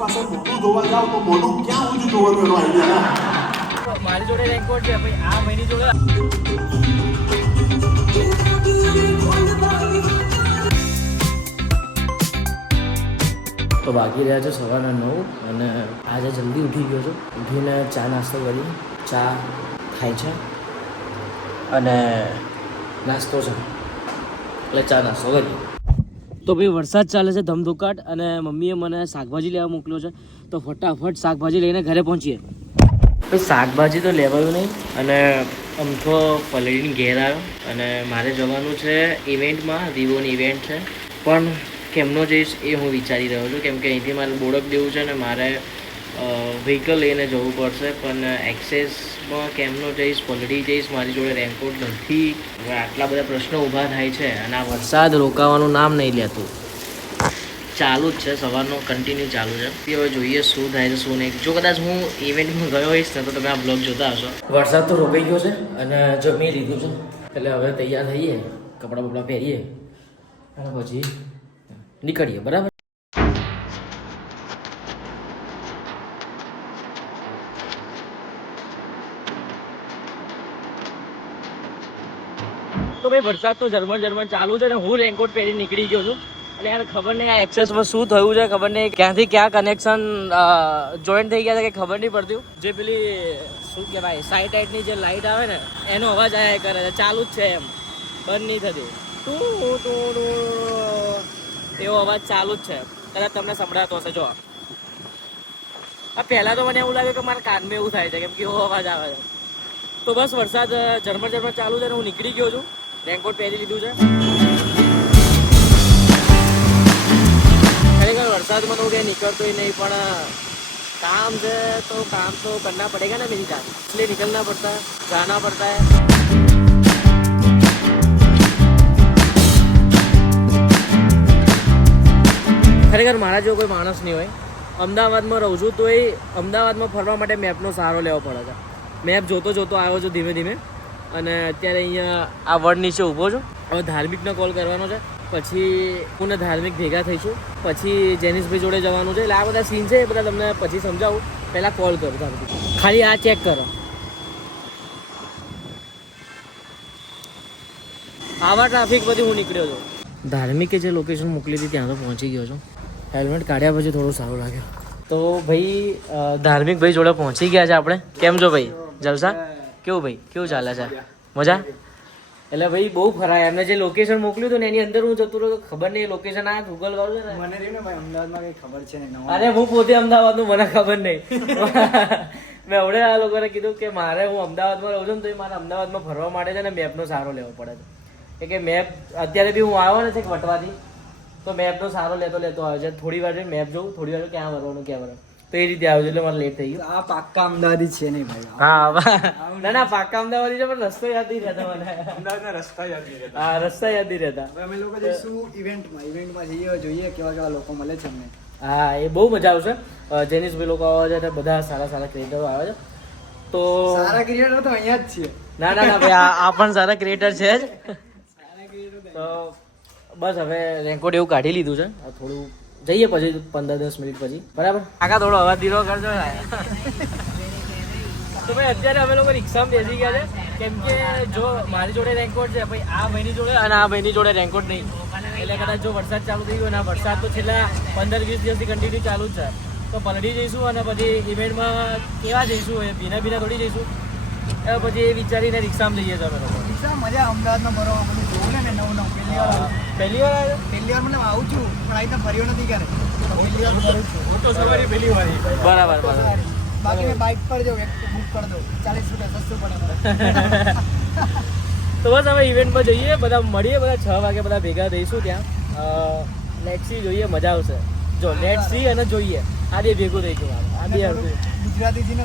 પાસે મોઢું ધોવા જાવ તો મોઢું ક્યાં સુધી ધોવાનું એનો આઈડિયા મારી જોડે રેકોર્ડ છે ભાઈ. આ મહિની જોડે તો બાકી રહ્યા છે સવારના નવ અને આજે જલ્દી ઉઠી ગયો છું. ઉઠીને ચા નાસ્તો કરી ચા થાય છે અને નાસ્તો છે. એટલે ચા નાસ્તો કરી. તો ભાઈ વરસાદ ચાલે છે ધમધુકાટ અને મમ્મીએ મને શાકભાજી લેવા મોકલ્યો છે. તો ફટાફટ શાકભાજી લઈને ઘરે પહોંચીએ. શાકભાજી તો લેવાયું નહીં અને આમ તો પલડીને ઘેર આવ્યો અને મારે જવાનું છે ઇવેન્ટમાં, વિવોની ઇવેન્ટ છે. પણ કેમનો જઈશ એ હું વિચારી રહ્યો છું. કેમ કે અહીંથી મારે બોડક દેવું છે ને મારે વ્હીકલ લઈને જવું પડશે. પણ એક્સેસમાં કેમનો જઈશ પલડી જઈશ, મારી જોડે રેનકોટ નથી. હવે આટલા બધા પ્રશ્નો ઊભા થાય છે અને આ વરસાદ રોકાવાનું નામ નહીં લેતું. ચાલુ જ છે, સવારનો કન્ટિન્યુ ચાલુ છે. હવે જોઈએ શું થાય છે, શું નહીં. જો કદાચ હું ઇવેન્ટમાં ગયો હોઈશ ને તો તમે આ બ્લોગ જોતા હશો. વરસાદ તો રોકાઈ ગયો છે અને જમી લીધું છે, એટલે હવે તૈયાર થઈએ, કપડાં બપડા પહેરીએ અને પછી નીકળીએ, બરાબર? વરસાદ તો ઝરમર ઝરમર ચાલુ છે ને હું રેનકોટ પહેરી નીકળી ગયો છું. અને યાર ખબર નહીં આ એક્સેસમાં શું થયું છે, ખબર નહીં ક્યાંથી ક્યાં કનેક્શન જોઈન્ટ થઈ ગયા છે કે ખબર નહીં પડતી જે પેલી, શું કહેવાય સાઈડ ટાઈટની જે લાઇટ આવે ને, એનો અવાજ આયા કરે છે, ચાલુ જ છે એમ. બંધ નહીં થતી. તું ટુ એવો અવાજ ચાલુ જ છે. કદાચ તમને સંભળાતો હશે, જો. આ પહેલાં તો મને એવું લાગે કે મારા કાનમાં એવું થાય છે, કેમ કે એવો અવાજ આવે છે. તો બસ વરસાદ ઝરમર ઝરમર ચાલુ છે ને હું નીકળી ગયો છું. રેનકોટ પહેરી લીધું છે. ખરેખર વરસાદમાં તો ક્યાંય નીકળતોય નહીં, પણ કામ છે તો કામ તો કરના પડેગા ને મેરી સાથ એટલે નીકળના પડતા જાના પડતા. ખરેખર મારા જેવો કોઈ માણસ નહીં હોય. અમદાવાદમાં રહું છું તો એ અમદાવાદમાં ફરવા માટે મેપનો સહારો લેવો પડે છે. મેપ જોતો જોતો આવ્યો છું ધીમે ધીમે અને અત્યારે અહીંયા આ વડ નીચે ઊભો છું. હવે ધાર્મિકનો કોલ કરવાનો છે. પછી હું ને ધાર્મિક ભેગા થઈશું. પછી જેનિસભાઈ જોડે જવાનું છે. એટલે આ બધા સીન છે એ બધા તમને પછી સમજાવું. પહેલાં કોલ કરો ધાર્મિક. ખાલી આ ચેક કરો. આવા ટ્રાફિક પછી હું નીકળ્યો છું. ધાર્મિકે જે લોકેશન મોકલી હતી ત્યાં તો પહોંચી ગયો છું. હેલ્મેટ કાઢ્યા પછી થોડું સારું લાગ્યું. તો ભાઈ ધાર્મિક ભાઈ જોડે પહોંચી ગયા છે આપણે. કેમ છો ભાઈ? જલસા? કેવું ભાઈ? કેવું ચાલે છે? મજા. એટલે ભાઈ બહુ ફરાય એમને જે લોકેશન મોકલ્યું હતું ને એની અંદર હું જતો રહ્યો તો ખબર નહીં લોકેશન આ ગૂગલ વાળું છે ને? મને રહ્યું ને ભાઈ અમદાવાદમાં કઈ ખબર છે નહીં અરે હું પોતે અમદાવાદનું મને ખબર નહીં. મેં હવડે આ લોકોને કીધું કે મારે હું અમદાવાદમાં રહું છું ને તો એ મારે અમદાવાદમાં ફરવા માટે છે ને મેપનો સહારો લેવો પડે છે. કે કે મેપ અત્યારે બી હું આવ્યો ને છે વટવાથી તો મેપનો સારો લેતો લેતો આવ્યો છે. થોડી વાર મેપ જોઉં થોડી વાર ક્યાં વરવાનું ક્યાં વરવાનું તો એ રીતે આવજો છે એટલે મારે લેટ થઈ ગયું. આ પાક્કા અમદાવાદી છે નહીં ભાઈ. હા ના ના પાક્કા અમદાવાદી છે પણ રસ્તો યાદ નહીં રહેતા મને. અમદાવાદના રસ્તા યાદ નહીં રહેતા. હા રસ્તા યાદ નહીં રહેતા. અમે લોકો જઈશું ઇવેન્ટમાં ઇવેન્ટમાં જઈએ જોઈએ કેવા કેવા લોકો મળે છે અમને. હા એ બહુ મજા આવશે. જેનિસભાઈ લોકો આવે છે બધા સારા સારા ક્રિએટરો આવે છે. તો સારા ક્રિએટર તો અહીંયા જ છીએ. ના ના ના ભાઈ આ આ પણ સારા ક્રિએટર છે જ. તો બસ હવે રેન્કોટ એવું કાઢી લીધું છે. થોડું જઈએ પછી પંદર દસ મિનિટ પછી. બરાબર? કાકા થોડો અવાજ ધીરો કરજો. તો ભાઈ અત્યારે અમે લોકો રિક્ષામાં બેસી ગયા છે. કેમ કે જો મારી જોડે રેનકોટ છે ભાઈ આ ભાઈની જોડે અને આ ભાઈની જોડે રેનકોટ નહીં. એટલે કદાચ જો વરસાદ ચાલુ થઈ ગયો અને આ વરસાદ તો છેલ્લા પંદર વીસ દિવસથી કન્ટિન્યુ ચાલુ જ છે. તો પલટી જઈશું અને પછી ઇવેન્ટમાં કેવા જઈશું? એ ભીના ભીના થોડી જઈશું. એ પછી એ વિચારીને રિક્ષામાં જઈએ છીએ અમે લોકો. રિક્ષા મજા અમદાવાદમાં બરો બધું જોવું ને નવું નવું પહેલી વાર આવું. પહેલી વાર આવ્યો? પહેલી વાર મને આવું છું પણ આવી તો ફર્યો નથી ક્યારે. પહેલી વાર ફરું છું. હું તો સવારે પહેલી વાર બરાબર બરાબર. બાકી મેં બાઇક પર જો બુક કરી દઉં. ચાલીસ રૂપિયા સસ્તું પડે તો બસ હવે ઇવેન્ટમાં જઈએ બધા મળીએ બધા છ વાગે બધા ભેગા થઈશું ત્યાં. લેટ સી જોઈએ મજા આવશે. જો લેટ સી અને જોઈએ. આ બે ભેગું થઈ ગયું આ બે હરખું.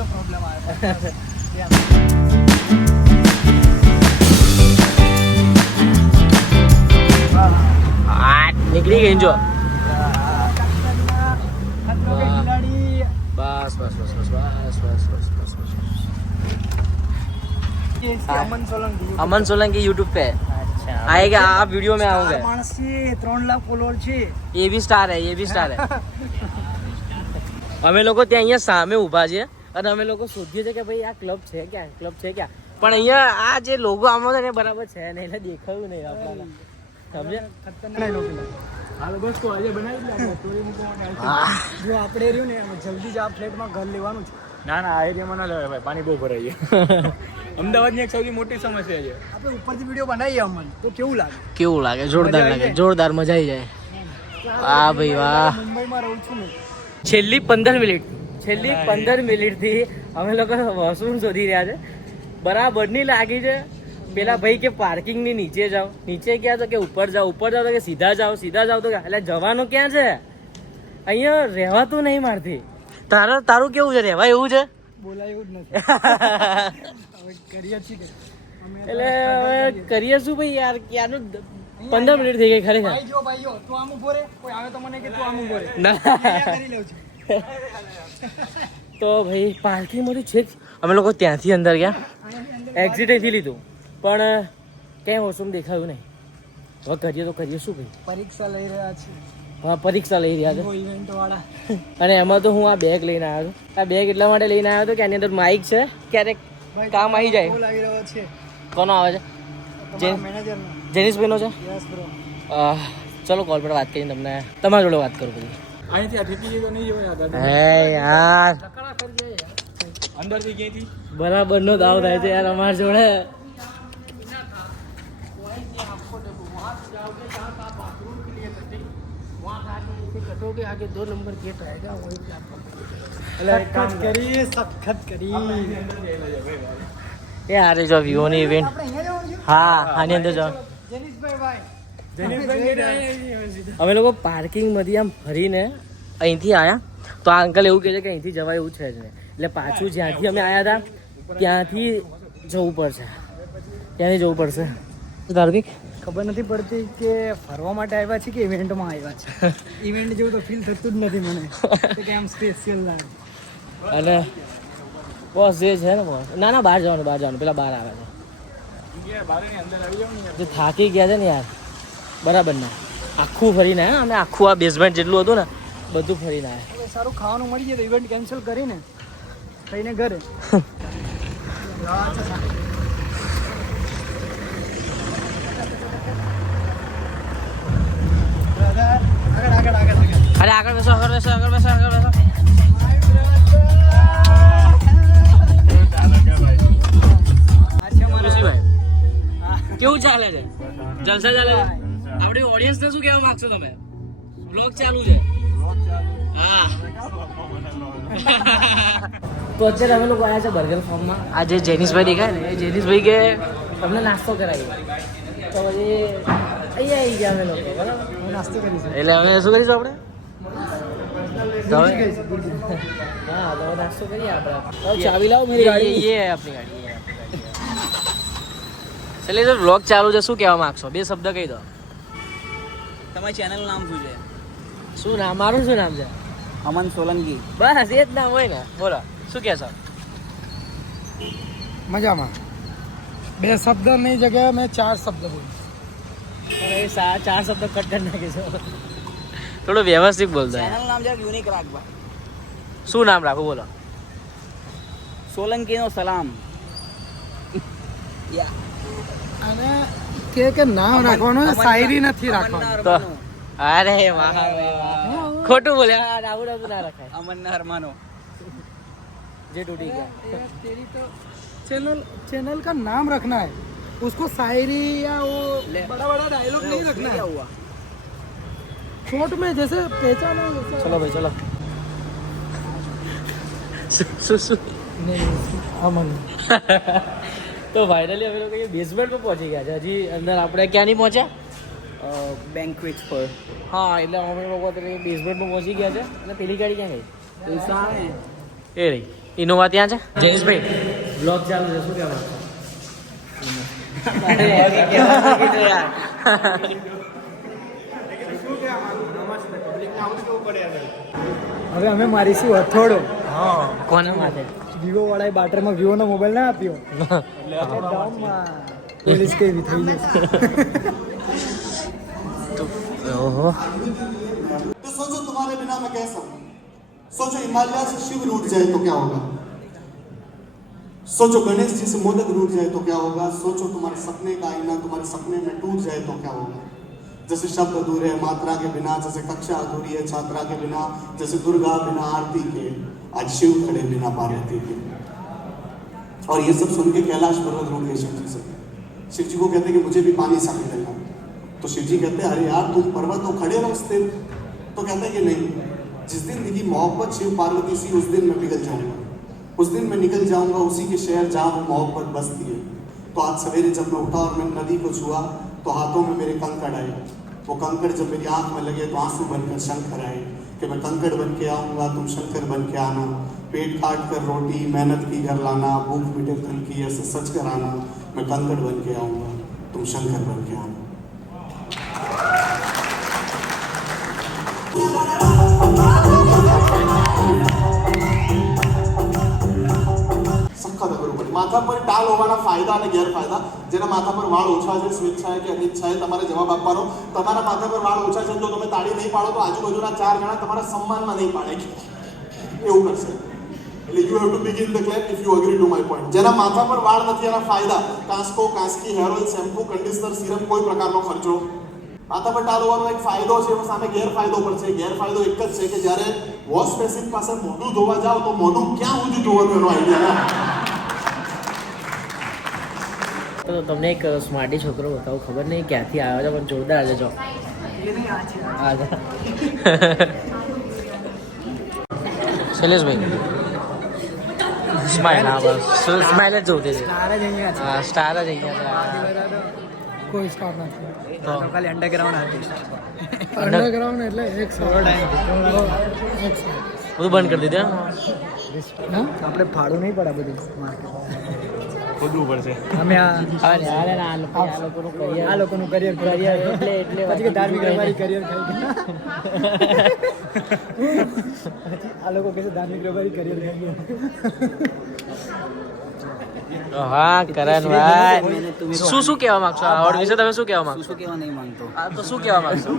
તો પ્રોબ્લેમ આવે. આ નીકળી ગઈ જો બસ બસ બસ બસ બસ બસ બસ બસ બસ અમન સોલંકી अमन सोलंकी यूट्यूब पे आएगा आप वीडियो में ચાર आओगे માણસ છે ત્રણ લાખ ફોલોવર છે ये भी स्टार है ये भी स्टार है અમે લોકો ત્યાં અહીંયા સામે ઊભા છીએ અને અમે લોકો શોધીએ છીએ કે ભાઈ આ ક્લબ છે ક્યાં ક્લબ છે ક્યાં પણ અહીંયા આ જે લોગો આમાં છે ને બરાબર છે નહીં એટલે દેખાયું નહીં આપણાને સમજે ખતરનાક લોકો હાલો બસ તો આજે બનાવી લે સ્ટોરી મૂકવા માટે આવી. જો આપણે રહ્યું ને જલ્દી જ આ ફ્લેટમાં ઘર લેવાનું છે. ના ના આ એરિયામાં ના લેવાય ભાઈ. પાણી બહુ ભરાઈ જાય અમદાવાદની એક સૌથી મોટી સમસ્યા છે. આપણે ઉપરથી વીડિયો બનાવીએ અમને તો કેવું લાગે? કેવું લાગે? જોરદાર લાગે. જોરદાર મજા આવી જાય. વાહ ભાઈ વાહ. મુંબઈમાં રહું છું ને છેલ્લી પંદર મિનિટ. છેલ્લી પંદર મિનિટથી અમે લોકો વોશરૂમ શોધી રહ્યા છે. બરાબરની લાગી છે. પેલા ભાઈ કે પાર્કિંગની નીચે જાઓ. નીચે ગયા તો કે ઉપર જાઓ. ઉપર જાઓ તો કે સીધા જાઓ. સીધા જાઓ તો કે એટલે જવાનું ક્યાં છે? અહીંયા રહેવાતું નહીં મારથી. તારા તારું કેવું છે? રહેવા એવું છે? બોલાય એવું જ નથી. કરીએ છીએ એટલે હવે કરીએ શું ભાઈ યાર? ક્યારનું પંદર મિનિટ થઈ ગઈ ખરેખર. ભાઈ જો ભાઈ જો તું આમ ઊભો રે. કોઈ આવે તો મને કે તું આમ ઊભો રે. ના. કરી લઉં છું. તો ભાઈ પાર્કિંગ મોટી છે અમે લોકો ત્યાંથી અંદર ગયા. એક્ઝિટ અહીંથી લીધું. પણ ક્યાંય વોશરૂમ દેખાયું નહીં. હવે કરીએ તો કરીએ શું ભાઈ પરીક્ષા લઈ રહ્યા છે. હા પરીક્ષા લઈ રહ્યા છે. ઇવેન્ટ વાળા અને એમાં તો હું આ બેગ લઈને આવ્યો છું. આ બેગ એટલા માટે લઈને આવ્યો હતો કે આની અંદર માઇક છે ક્યારેક કામ આવી જાય. આવી રહ્યો છે? કોનો આવે છે? જેનિસભાઈનો છે? યસ બ્રો ચલો કોલ પર વાત કરીને તમને. તમારા જોડે વાત કરું પછી. અહીંથી આ ઠેકી તો નહીં જવાય આ દાદા હે યાર. અંદરથી ક્યાંયથી? બરાબર નો દાવ થાય છે યાર અમાર જોડે. સખત કરી સખત કરી એ આ રહી જો વિવોની ઇવેન્ટ હા આની અંદર જો અમે લોકો પાર્કિંગમાંથી આમ ફરીને અહીંથી આવ્યા તો આ અંકલ એવું કહે છે કે અહીંથી જવાય એવું છે જ નહીં. એટલે પાછું જ્યાંથી અમે આવ્યા હતા ત્યાંથી જવું પડશે. ત્યાંથી જવું પડશે. ધાર્મિક? ખબર નથી પડતી કે ફરવા માટે આવ્યા છે કે ઇવેન્ટમાં આવ્યા છે? ઇવેન્ટ જેવું તો ફીલ થતું જ નથી મને. કે આમ સ્પેશિયલ લાગે. અને બોસ જે છે ને બોસ ના ના બહાર જવાનું બહાર જવાનું પેલા બહાર આવે છે. જે થાકી ગયા છે ને યાર બરાબર ના? આખું ફરીને અમે આખું આ બેઝમેન્ટ જેટલું હતું ને બધું ફરીને આવ્યા સારું ખાવાનું મળી જાય તો ઇવેન્ટ કેન્સલ કરીને થઈને ઘરે આગળ આગળ આગળ આગળ અરે આગળ બેસો આગળ બેસો આગળ બેસો આગળ બેસો. કેવું ચાલે છે? જલસા ચાલે છે? આપણી ઓડિયન્સને શું કહેવા માંગશો તમે? બ્લોગ ચાલુ છે. હા. તો અત્યારે અમે લોકો આવ્યા છે બર્ગર ફોર્મમાં. આ જે જેનિસભાઈ દેખાય ને એ જેનિસભાઈ કે તમને નાસ્તો કરાવી. તો પછી અહીંયા આવી ગયા અમે લોકો બરાબર? નાસ્તો કરીશું. એટલે હવે શું કરીશું આપણે તો હવે હા તો હવે નાસ્તો કરીએ આપણે ચાવી લાવો મેરી ગાડી ये है अपनी गाड़ी ये है अपनी गाड़ी ચલે સર વ્લોગ ચાલુ છે શું કહેવા માંગશો બે શબ્દ કહી દો તમારી ચેનલ નામ શું છે શું નામ મારું શું નામ છે અમન સોલંકી બસ એ જ નામ હોય ને બોલો શું કહેશો મજામાં બે શબ્દ નહીં જગ્યાએ મેં ચાર શબ્દ બોલ્યું અરે એ સા ચાર શબ્દ કટ કરી નાખીશું થોડું વ્યવસ્થિત બોલતો યાર. ચેનલ નામ જરાક યુનિક રાખવા શું નામ રાખું બોલો સોલંકીનો સલામ યા અને કે કે નામ રાખવાનું અમનના- શાયરી નથી અમનના રાખવાનું તો અરમાનો. અરે વાહ ભાઈ વાહ ખોટું બોલે આ આવું આવું ના રખાય અમનના અરમાનો જે તૂટી ગયા तेरी तो चैनल चैनल का नाम रखना है उसको शायरी या वो ले। बड़ा बड़ा डायलॉग नहीं रखना क्या है हुआ छोट में जैसे पहचान है वैसा ચલો ભાઈ ચલો શું શું नहीं अमन તો ફાઇનલી અમે લોકો બેઝમેન્ટ પર પહોંચી ગયા છે હજી અંદર આપણે ક્યાં નહીં પહોંચ્યા બેન્કવેટ પર હા એટલે અમે લોકો અત્યારે બેઝમેન્ટમાં પહોંચી ગયા છે અને પેલી ગાડી ક્યાં ગઈ પૈસા આવે એ રહી ઇનોવા ત્યાં છે જયેશભાઈ બ્લોગ ચાલુ છે શું કહેવાનું હવે અમે મારીશું હથોડો કોના માથે વિવો વાળાએ બાટરમાં વિવો નો મોબાઈલ ના આપ્યો એટલે ડાઉનમાં પોલીસ કેવી થઈ જશે ઓહો तो सोचो तुम्हारे बिना मैं कैसा हूँ सोचो हिमालय से शिव रूठ जाए तो क्या होगा सोचो गणेश जी से मोदक रूठ जाए तो क्या होगा सोचो तुम्हारे सपने का आईना तुम्हारे सपने में टूट जाए तो क्या होगा जैसे शब्द अधूरे हैं, मात्रा के बिना, जैसे कक्षा अधूरी है, छात्रा के बिना, जैसे दुर्गा बिना, आरती के, आज शिव खड़े बिना पार्वती के। और ये सब सुन के कैलाश पर्वत रुक गए शिव जी से। शिव जी को कहते हैं कि मुझे भी पानी सा मिलेगा तो शिव जी कहते हैं, अरे यार, तुम पर्वत तो खड़े रहो स्थिर तो कहते हैं कि नहीं, जिस दिन दिखी मोहब्बत शिव पार्वती सी, उस दिन मैं पिघल जाऊँगा। उस दिन मैं निकल जाऊँगा, उसी के शहर जहाँ वो मोहब्बत बसती है। तो आज सवेरे जब मैं उठा और मैंने नदी को छुआ तो हाथों में मेरे कंकड़ आए। वो कंकड़ जब मेरी आँख में लगे तो आँसू बनकर शंकर आए कि मैं कंकड़ बन के आऊँगा, तुम शंकर बन के आना। पेट काट कर रोटी, मेहनत की घर लाना, भूख मिटे तन की ऐसे सच कर आना मैं कंकड़ बन के आऊँगा, तुम शंकर बन के आना। અઘરું પડે માથા પર ટાલ હોવાના ફાયદા અને ગેરફાયદા. જેના માથા પર વાળ ઓછા છે સ્વેચ્છાએ કે અનિચ્છાએ તમારે જવાબ આપવાનો. તમારા માથા પર વાળ ઓછા છે જો તમે તાળી નહીં પાડો તો આજુબાજુના ચાર જણા તમારા સન્માનમાં નહીં પાડે. એવું કરશે. એટલે you have to begin the clap if you agree to my point જેના માથા પર વાળ નથી, એના ફાયદા. કાંસકો, કાંસકી hair oil shampoo conditioner serum કોઈ પ્રકારનો ખર્ચો. માથા પર ટાલ હોવાનો એક ફાયદો છે, એમાં સામે ગેરફાયદો પણ છે. ગેરફાયદો એક જ છે કે જ્યારે વોશ બેસિન પાસે મોઢું ધોવા જાઓ તો મોઢું ક્યાં ઊંધું ધોવાનું એનો આઈડિયા ના. તો તમને એક સ્માર્ટી છોકરો બતાવું ખબર નહીં ક્યાંથી આવ્યો છે પણ જોરદાર આવે જો. શૈલેષભાઈ. સ્માઇલ હા બસ. સ્માઇલ જ જોતી છે. હા સ્ટાર જ અહીંયા કોઈ સ્ટાર નથી. તો. ખાલી અંડરગ્રાઉન્ડ આર્ટિસ્ટ અંડરગ્રાઉન્ડ એટલે એક થોડો ટાઈમ બધું બંધ કરી દીધું આપણે નહીં પડે બધું માર્કેટ ખોદવું પડશે અમે આ હવે યાર આ લોકો આ લોકોનું આ કરિયર લોકોનું કરિયર કરિયર એટલે એટલે પછી કે ધાર્મિક રબારી કરિયર ખાઈ ગયા પછી આ લોકો કહે છે ધાર્મિક રબારી કરિયર ખાઈ ગયા હા કરણભાઈ શું શું કહેવા માંગશો આ award વિશે તમે શું કહેવા માંગશો શું કહેવા નહીં માંગતો આ તો શું કહેવા માંગશો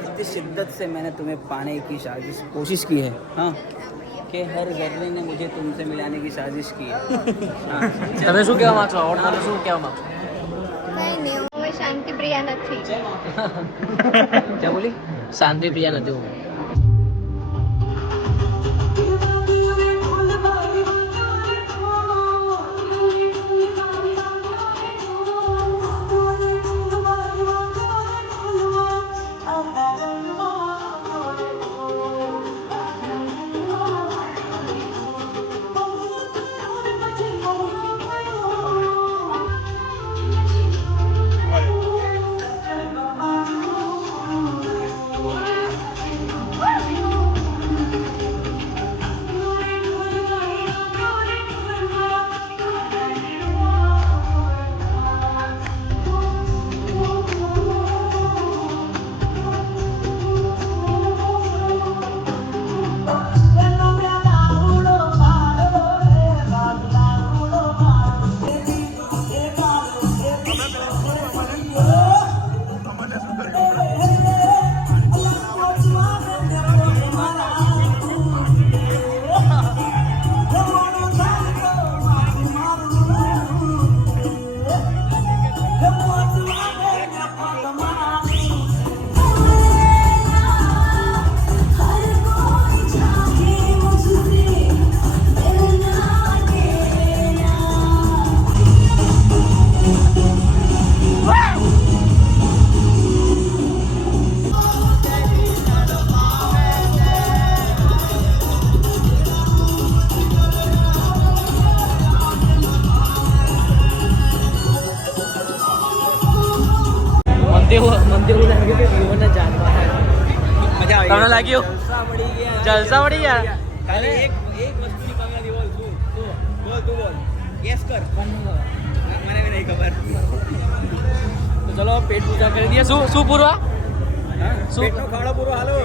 इतनी शिद्दत से मैंने तुम्हें पाने की साजिश कोशिश की है हाँ कि हर जर्रे ने मुझे तुमसे मिलाने की साजिश की है हाँ તમે શું કહેવા માંગશો award માટે શું કહેવા માંગશો નહીં નહીં હું શાંતિ પ્રિયા નથી क्या बोली શાંતિ પ્રિયા નથી હું તમને લાગ્યું? જલસા મળી ગયા. ખાલી એક એક વસ્તુની કમી હતી બોલ તું બોલ તું બોલ. ગેસ કર. મને બી ખબર. તો ચલો પેટ પૂજા કરી દઈએ. શું શું પૂરવા? શું? ખાડો પૂરો હાલો.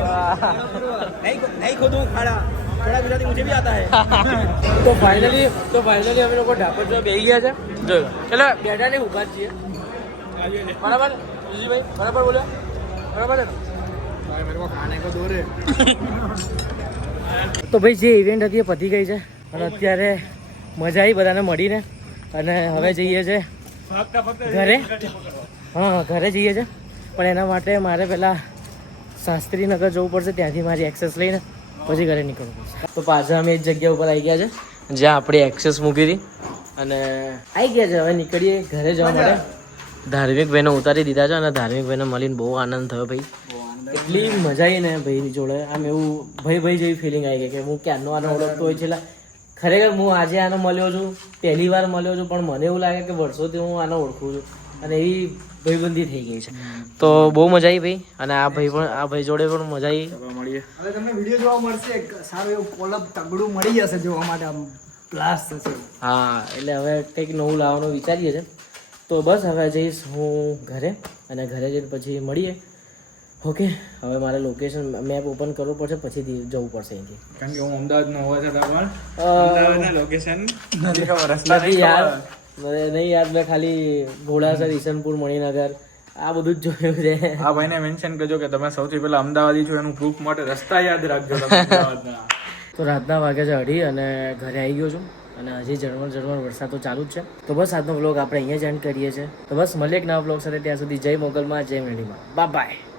નહીં નહીં ખોદું ખાડા. થોડા ગુજરાતી મુજે ભી આતા હે. તો ફાઇનલી તો ફાઇનલી અમે લોકો ઢાપર જો બેહી ગયા છે. જો ચલો બેઠા ને ઊભા છીએ. બરાબર? જીજીભાઈ બરાબર બોલ્યો? બરાબર છે ને? તો ભાઈ જે ઇવેન્ટ હતી એ પતી ગઈ છે. અને અત્યારે મજા આવી બધાને મળીને. અને હવે જઈએ છે ઘરે. હા ઘરે જઈએ છે. પણ એના માટે મારે પહેલાં શાસ્ત્રીનગર જવું પડશે. ત્યાંથી મારી એક્સેસ લઈને પછી ઘરે નીકળવું પડશે. તો પાછા અમે એક જગ્યા ઉપર આવી ગયા છે જ્યાં આપણે એક્સેસ મૂકી હતી. અને આવી ગયા છે. હવે નીકળીએ ઘરે જવા માટે. ધાર્મિક ભાઈને ઉતારી દીધા છે અને ધાર્મિક ભાઈને મળીને બહુ આનંદ થયો ભાઈ. એટલી મજા આવી ને ભાઈની જોડે. આમ એવું ભાઈ ભાઈ જેવી ફિલિંગ આવી ગઈ કે હું ક્યારનો આનો ઓળખતો હોય છે ખરેખર હું આજે આનો મળ્યો છું પહેલી વાર મળ્યો છું પણ મને એવું લાગે કે વર્ષોથી હું આને ઓળખું છું. અને એવી ભાઈબંધી થઈ ગઈ છે. તો બહુ મજા આવી ભાઈ. અને આ ભાઈ પણ આ ભાઈ જોડે પણ મજા આવી મળીએ. હવે તમને વીડિયો જોવા મળશે સારું એવું કોલબ તગડું મળી જશે જોવા માટે આમ બ્લાસ્ટ થશે. હા એટલે હવે કંઈક નવું લાવવાનું વિચારીએ છે તો બસ હવે જઈશ હું ઘરે અને ઘરે જઈને પછી મળીએ. ઓકે હવે મારે લોકેશન મેપ ઓપન કરવું પડશે પછી જવું પડશે અહીંથી. કારણ કે હું અમદાવાદનો હોવા છતાં પણ લોકેશન નથી ખબર. નથી યાર. નહીં યાદ મેં ખાલી ઘોડાસર ઈશનપુર મણિનગર આ બધું જ જોયું છે. આ ભાઈને મેન્શન કરજો કે તમે સૌથી પહેલા અમદાવાદી છો એનું પ્રૂફ માટે રસ્તા યાદ રાખજો અમદાવાદના. તો રાતના વાગે છે અઢી અને ઘરે આવી ગયો છું. અને હજી ઝરમર ઝરમર વરસાદ તો ચાલુ જ છે. તો બસ આજનો વ્લોગ આપણે અહીંયા જ એન્ડ કરીએ છીએ. તો બસ મળીએ એક નવા વ્લોગ સાથે. ત્યાં સુધી જય મોગલમાં, જય મેળીમાં બા બાય